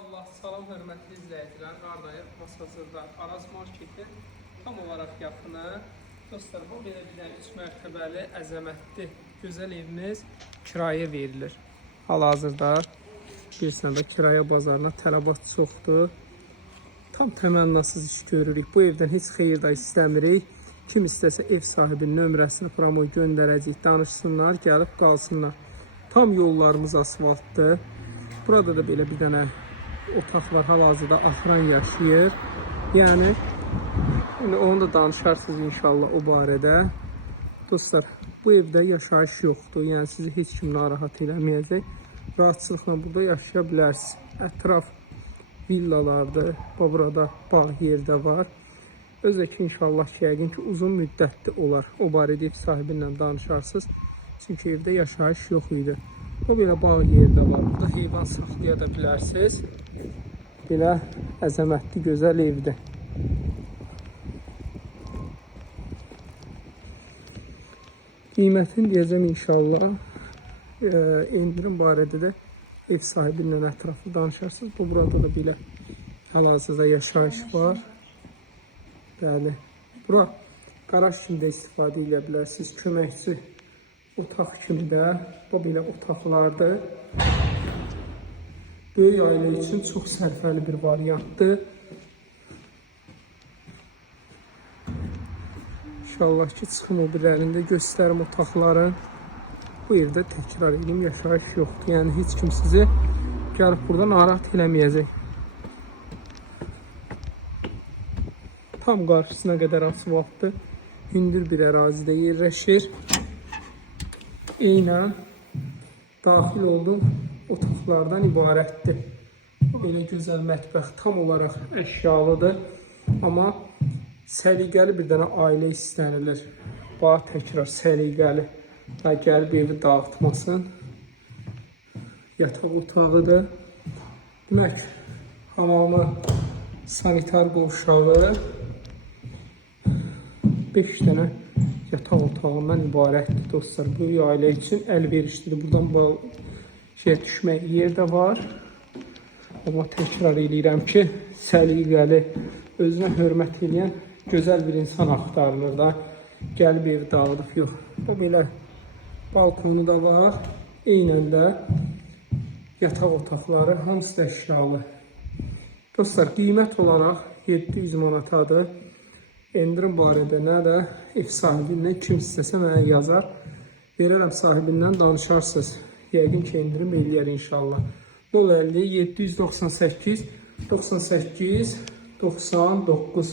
İnşallah salam hörmətli izləyicilər, qaradayıq Masazırda Araz Marketin tam olaraq yaxını. Dostlar, bu belə bir dənə 3 mərtəbəli, əzəmətli, gözəl evimiz kirayə verilir. Hal-hazırda bilirsən də kirayə bazarına tələbat çoxdur. Tam təmənnasız iş görürük. Bu evdən heç xeyir də istəmirik. Kim istəsə ev sahibinin nömrəsini promoy göndərəcək, danışsınlar, gəlib qalsınlar. Tam yollarımız asfaltdır. Burada da belə bir dənə otaq var, hal-hazırda axıran yaşayır. Yəni onu da danışarsınız inşallah o barədə. Dostlar, bu evdə yaşayış yoxdur. Yəni sizi heç kim narahat eləməyəcək. Rahatçılıqla burada yaşaya bilərsiniz. Ətraf villalardır. Burada bağ yerdə var. Özdə ki, inşallah ki, yəqin ki, uzun müddətli olar. O barədə ev sahibi ilə danışarsınız. Çünki evdə yaşayış yox idi. Bu belə bağ yerdə var. Burada heyvan saxlaya da bilərsiniz. Belə əzəmətli, gözəl evdir. Qiymətini deyəcəm inşallah. İndirim barədə də ev sahibi ilə ətraflı danışarsınız. Bu burada da belə hal-hazırda yaşayış var. Bəli. Bura qaraj kimi də istifadə edə bilərsiniz. Köməkçi otaq kimi də bu belə otaqlardır. Böyük ailə üçün çox sərfəli bir variantdır. İnşallah ki, çıxım o birlərində göstərim otaqların. Bu evdə təkrar edeyim, yaşayış yoxdur. Yəni heç kim sizi gəlib burada narahat eləməyəcək. Tam qarşısına qədər asfaltdır. Hündür bir ərazidə yerləşir. Eynən daxil olduğum otaqlardan ibarətdir. Belə gözəl mətbəx tam olaraq əşyalıdır. Amma səliqəli bir dənə ailə istənilir. Bax, təkrar səliqəli. Gəlib evi dağıtmasın. Yataq otağıdır. Demək, hamamı, sanitar qovşağı, 5 dənə yataq otağından ibarətdir dostlar. Böyük ailə üçün əlverişlidir. Buradan düşmək yer də var. Amma təkrar eləyirəm ki, səliqəli, özünə hörmət edən gözəl bir insan axtarılır da. Gəlib evi dağıdıb, yox. Bu belə balkonu da var. Eynən də yataq otaqları hamısı da əşyalı. Dostlar, qiymət olaraq 700 manatadır. Endirim barədə nə də ev sahibindən kim istəsə mənə yazar. Verərəm sahibindən danışarsınız. Yəqin ki, endirim eləyər inşallah. 050 798 98 99